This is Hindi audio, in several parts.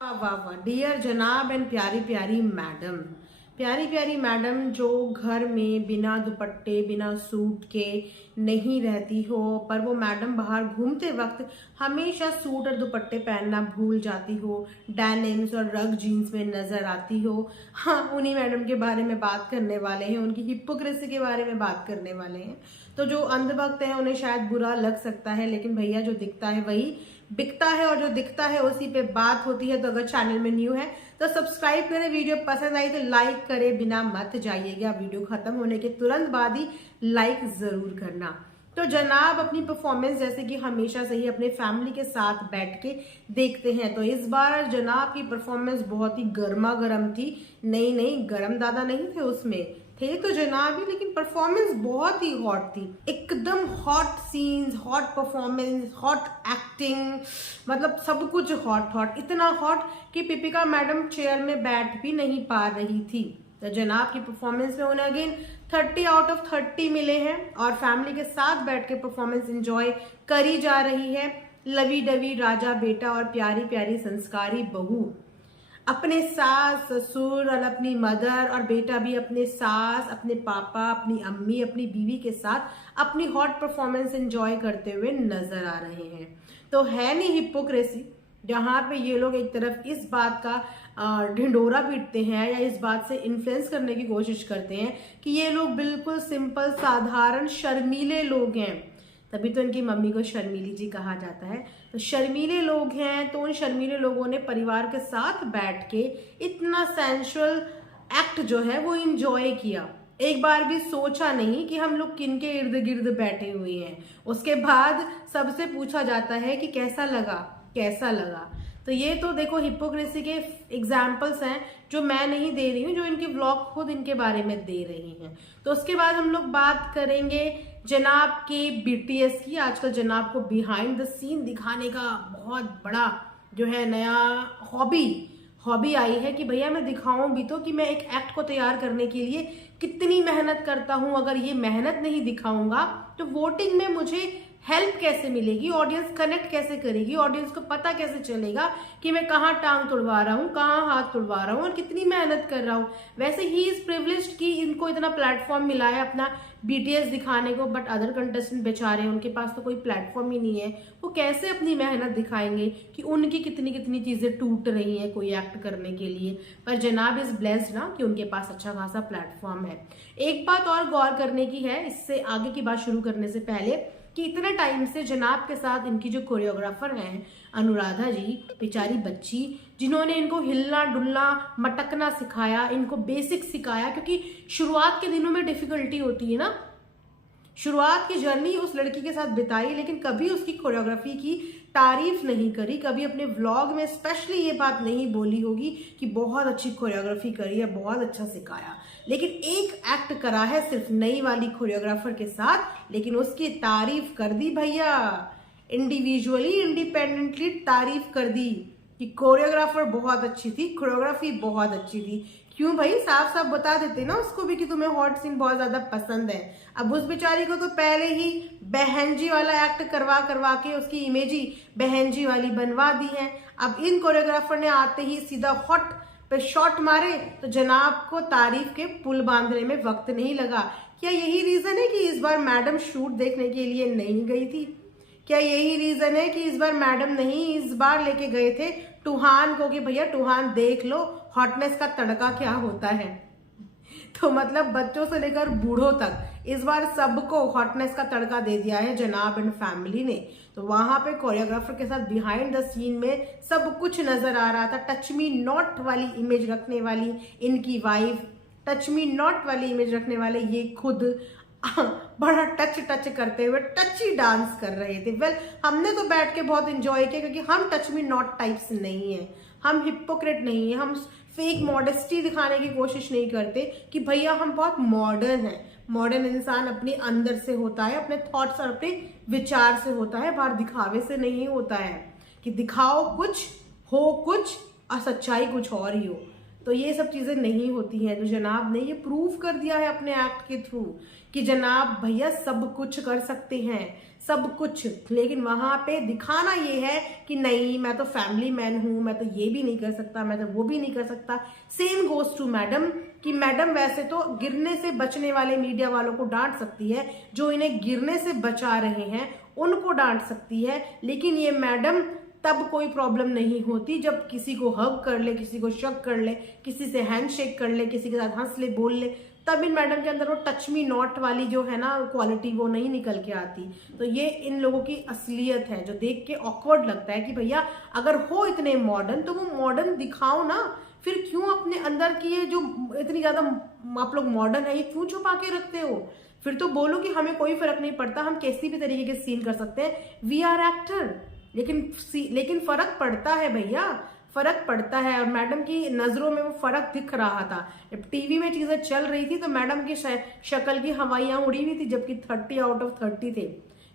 वाह वाह वाह, डियर जनाब एंड प्यारी प्यारी मैडम। प्यारी प्यारी मैडम जो घर में बिना दुपट्टे बिना सूट के नहीं रहती हो, पर वो मैडम बाहर घूमते वक्त हमेशा सूट और दुपट्टे पहनना भूल जाती हो, डेनिम्स और रग जीन्स में नजर आती हो। हाँ, उन्हीं मैडम के बारे में बात करने वाले हैं, उनकी हिपोक्रेसी के बारे में बात करने वाले हैं। तो जो अंधभक्त हैं उन्हें शायद बुरा लग सकता है, लेकिन भैया जो दिखता है वही बिकता है और जो दिखता है उसी पे बात होती है। तो अगर चैनल में न्यू है तो सब्सक्राइब करें, वीडियो पसंद आई तो लाइक करें, बिना मत जाइएगा, वीडियो खत्म होने के तुरंत बाद ही लाइक जरूर करना। तो जनाब अपनी परफॉर्मेंस जैसे कि हमेशा से ही अपने फैमिली के साथ बैठ के देखते हैं, तो इस बार जनाब की परफॉर्मेंस बहुत ही गर्मा गर्म थी। नहीं, गरम दादा नहीं थे उसमें, थे तो जनाब ही, लेकिन परफॉर्मेंस बहुत ही हॉट थी, एकदम hot scenes, hot performance, hot acting, मतलब सब कुछ हॉट, इतना हॉट कि पिपिका मैडम चेयर में बैठ भी नहीं पा रही थी। तो जनाब की परफॉर्मेंस में उन्हें अगेन 30 आउट ऑफ 30 मिले हैं और फैमिली के साथ बैठ के परफॉर्मेंस एंजॉय करी जा रही है। लवी डवी राजा बेटा और प्यारी प्यारी संस्कारी बहू अपने सास ससुर और अपनी मदर, और बेटा भी अपने सास, अपने पापा, अपनी अम्मी, अपनी बीवी के साथ अपनी हॉट परफॉर्मेंस एंजॉय करते हुए नजर आ रहे हैं। तो है नहीं हिपोक्रेसी, जहां पे ये लोग एक तरफ इस बात का ढिंडोरा पीटते हैं या इस बात से इन्फ्लुएंस करने की कोशिश करते हैं कि ये लोग बिल्कुल सिंपल साधारण शर्मीले लोग हैं, तभी तो इनकी मम्मी को शर्मीली जी कहा जाता है। तो शर्मीले लोग हैं, तो उन शर्मीले लोगों ने परिवार के साथ बैठ के इतना सेंसुअल एक्ट जो है वो इंजॉय किया। एक बार भी सोचा नहीं कि हम लोग किन के इर्द गिर्द बैठे हुए हैं। उसके बाद सबसे पूछा जाता है कि कैसा लगा। तो ये तो देखो हिपोक्रेसी के एग्जाम्पल्स हैं जो मैं नहीं दे रही हूँ, जो इनके व्लॉग खुद इनके बारे में दे रही हैं। तो उसके बाद हम लोग बात करेंगे जनाब के बीटीएस की। आजकल जनाब को बिहाइंड द सीन दिखाने का बहुत बड़ा जो है नया हॉबी आई है कि भैया मैं दिखाऊं भी तो कि मैं एक एक्ट को तैयार करने के लिए कितनी मेहनत करता हूं। अगर ये मेहनत नहीं दिखाऊंगा तो वोटिंग में मुझे हेल्प कैसे मिलेगी, ऑडियंस कनेक्ट कैसे करेगी, ऑडियंस को पता कैसे चलेगा कि मैं कहाँ टांग तुड़वा रहा हूँ, कहाँ हाथ तुड़वा रहा हूँ और कितनी मेहनत कर रहा हूँ। वैसे ही इज प्रिविलेज्ड कि इनको इतना प्लेटफॉर्म मिला है अपना बीटीएस दिखाने को, बट अदर कंटेस्टेंट बेचारे, उनके पास तो कोई प्लेटफॉर्म ही नहीं है। वो कैसे अपनी मेहनत दिखाएंगे कि उनकी कितनी कितनी चीजें टूट रही हैं कोई एक्ट करने के लिए। पर जनाब इज ब्लेस्ड ना कि उनके पास अच्छा खासा प्लेटफॉर्म है। एक बात और गौर करने की है इससे आगे की बात शुरू करने से पहले, कि इतने टाइम से जनाब के साथ इनकी जो कोरियोग्राफर हैं अनुराधा जी, बेचारी बच्ची, जिन्होंने इनको हिलना डुलना मटकना सिखाया, इनको बेसिक सिखाया, क्योंकि शुरुआत के दिनों में डिफिकल्टी होती है ना। शुरुआत की जर्नी उस लड़की के साथ बिताई, लेकिन कभी उसकी कोरियोग्राफी की तारीफ नहीं करी, कभी अपने व्लॉग में स्पेशली ये बात नहीं बोली होगी कि बहुत अच्छी कोरियोग्राफी करी है, बहुत अच्छा सिखाया। लेकिन एक एक्ट करा है सिर्फ नई वाली कोरियोग्राफर के साथ, लेकिन उसकी तारीफ कर दी भैया, इंडिविजुअली इंडिपेंडेंटली तारीफ कर दी कि कोरियोग्राफर बहुत अच्छी थी, कोरियोग्राफी बहुत अच्छी थी। क्यों भाई, साफ साफ बता देते ना उसको भी कि तुम्हें हॉट सीन बहुत ज्यादा पसंद है। अब उस बेचारी को तो पहले ही बहन जी वाला एक्ट करवा के उसकी इमेज ही बहन जी वाली बनवा दी है। अब इन कोरियोग्राफर ने आते ही सीधा हॉट पे शॉट मारे तो जनाब को तारीफ के पुल बांधने में वक्त नहीं लगा। क्या यही रीजन है कि इस बार मैडम शूट देखने के लिए नहीं गई थी? क्या यही रीजन है कि इस बार मैडम नहीं, इस बार लेके गए थे टूहान को कि भैया टूहान देख लो हॉटनेस का तड़का क्या होता है? तो मतलब बच्चों से लेकर बूढ़ों तक इस बार सबको हॉटनेस का तड़का दे दिया है जनाब एंड फैमिली ने। तो वहां पे कोरियोग्राफर के साथ बिहाइंड द सीन में सब कुछ नजर आ रहा था। टच मी नॉट वाली इमेज रखने वाली इनकी वाइफ, टच मी नॉट वाली इमेज रखने वाले ये खुद बड़ा टच करते हुए टची डांस कर रहे थे। वेल, हमने तो बैठ के बहुत एंजॉय किया, क्योंकि हम टच मी नॉट टाइप्स नहीं है, हम हिपोक्रेट नहीं है, हम फेक मॉडेस्टी दिखाने की कोशिश नहीं करते कि भैया हम बहुत मॉडर्न हैं। मॉडर्न इंसान अपने अंदर से होता है, अपने थॉट्स और अपने विचार से होता है, बाहर दिखावे से नहीं होता है कि दिखाओ कुछ, हो कुछ और सच्चाई कुछ और ही हो। तो तो ये सब चीजें नहीं होती हैं। तो जनाब ने ये प्रूव कर दिया है अपने एक्ट के थ्रू कि जनाब भैया सब कुछ कर सकते हैं, सब कुछ। लेकिन वहां पे दिखाना ये है कि नहीं मैं तो फैमिली मैन हूं, मैं तो ये भी नहीं कर सकता, मैं तो वो भी नहीं कर सकता। सेम गोज टू मैडम कि मैडम वैसे तो गिरने से बचने वाले मीडिया वालों को डांट सकती है, जो इन्हें गिरने से बचा रहे हैं उनको डांट सकती है, लेकिन ये मैडम तब कोई प्रॉब्लम नहीं होती जब किसी को हग कर ले, किसी को शक कर ले, किसी से हैंडशेक कर ले, किसी के साथ हंस ले, बोल ले, तब इन मैडम के अंदर वो टच मी नॉट वाली जो है ना क्वालिटी वो नहीं निकल के आती। तो ये इन लोगों की असलियत है जो देख के ऑकवर्ड लगता है कि भैया अगर हो इतने मॉडर्न तो वो मॉडर्न दिखाओ ना, फिर क्यों अपने अंदर की ये जो इतनी ज्यादा आप लोग मॉडर्न है ये क्यों छुपा के रखते हो? फिर तो बोलो कि हमें कोई फर्क नहीं पड़ता, हम किसी भी तरीके के सीन कर सकते हैं, वी आर एक्टर। लेकिन फर्क पड़ता है भैया, फर्क पड़ता है। और मैडम की नजरों में वो फर्क दिख रहा था। जब टीवी में चीजें चल रही थी तो मैडम की शक्ल की हवाइयां उड़ी हुई थी, जबकि 30 आउट ऑफ 30 थे,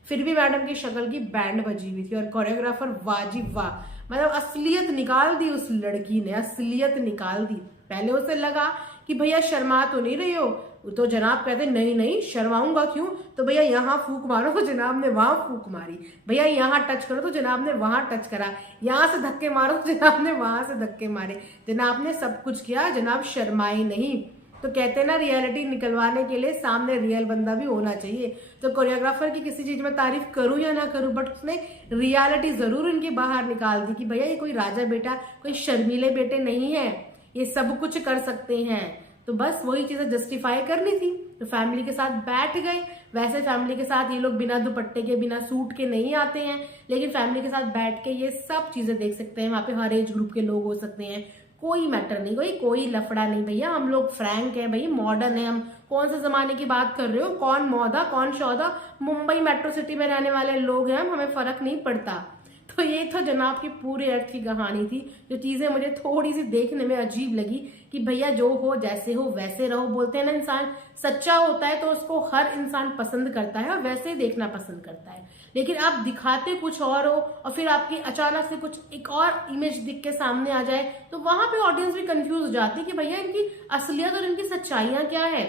फिर भी मैडम की शक्ल की बैंड बजी हुई थी। और कोरियोग्राफर वाजिब वाह, मतलब असलियत निकाल दी उस लड़की ने, असलियत निकाल दी। पहले उसे लगा कि भैया शर्मा तो नहीं रही हो, तो जनाब कहते नहीं नहीं शर्माऊंगा क्यों, तो भैया यहाँ फूक मारो तो जनाब ने वहां फूक मारी, भैया यहाँ टच करो तो जनाब ने वहां टच करा, यहाँ से धक्के मारो तो जनाब ने वहां से धक्के मारे, जनाब ने सब कुछ किया, जनाब शर्माए नहीं। तो कहते हैं ना रियलिटी निकलवाने के लिए सामने रियल बंदा भी होना चाहिए। तो कोरियोग्राफर की किसी चीज में तारीफ करूं या ना करूं, बट उसने रियलिटी जरूर इनके बाहर निकाल दी कि भैया ये कोई राजा बेटा, कोई शर्मीले बेटे नहीं है, ये सब कुछ कर सकते हैं। तो बस वही चीजें जस्टिफाई करनी थी, तो फैमिली के साथ बैठ गए। वैसे फैमिली के साथ ये लोग बिना दुपट्टे के बिना सूट के नहीं आते हैं, लेकिन फैमिली के साथ बैठ के ये सब चीजें देख सकते हैं। वहां पे हर एज ग्रुप के लोग हो सकते हैं, कोई मैटर नहीं, कोई लफड़ा नहीं भैया। हम लोग फ्रैंक है भाई, मॉडर्न है हम। कौन से जमाने की बात कर रहे हो, कौन मौदा कौन शौदा, मुंबई मेट्रो सिटी में रहने वाले लोग हैं हम, हमें फर्क नहीं पड़ता। तो ये तो जनाब की पूरे अर्थ की कहानी थी। जो चीजें मुझे थोड़ी सी देखने में अजीब लगी कि भैया जो हो जैसे हो वैसे रहो। बोलते हैं ना इंसान सच्चा होता है तो उसको हर इंसान पसंद करता है और वैसे ही देखना पसंद करता है, लेकिन आप दिखाते कुछ और हो और फिर आपकी अचानक से कुछ एक और इमेज दिख के सामने आ जाए तो वहां पे ऑडियंस भी कंफ्यूज हो जाती है कि भैया इनकी असलियत और इनकी सच्चाइयां क्या है।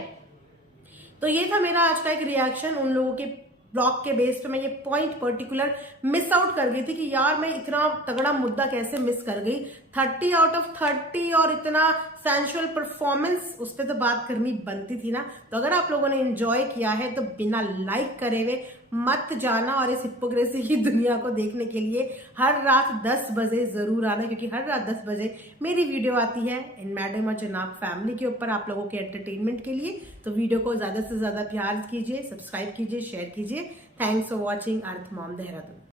तो ये था मेरा आज का एक रिएक्शन उन लोगों के ब्लॉग के बेस पे। मैं ये पॉइंट पर्टिकुलर मिस आउट कर गई थी कि यार मैं इतना तगड़ा मुद्दा कैसे मिस कर गई। 30 आउट ऑफ 30 और इतना सेंसुअल परफॉर्मेंस, उस पर तो बात करनी बनती थी ना। तो अगर आप लोगों ने एंजॉय किया है तो बिना लाइक करे हुए मत जाना, और इस हिपोक्रेसी की दुनिया को देखने के लिए हर रात 10 बजे जरूर आना, क्योंकि हर रात 10 बजे मेरी वीडियो आती है इन मैडम और जनाब फैमिली के ऊपर आप लोगों के एंटरटेनमेंट के लिए। तो वीडियो को ज्यादा से ज्यादा प्यार कीजिए, सब्सक्राइब कीजिए, शेयर कीजिए। Thanks for watching earth mom Dehradun.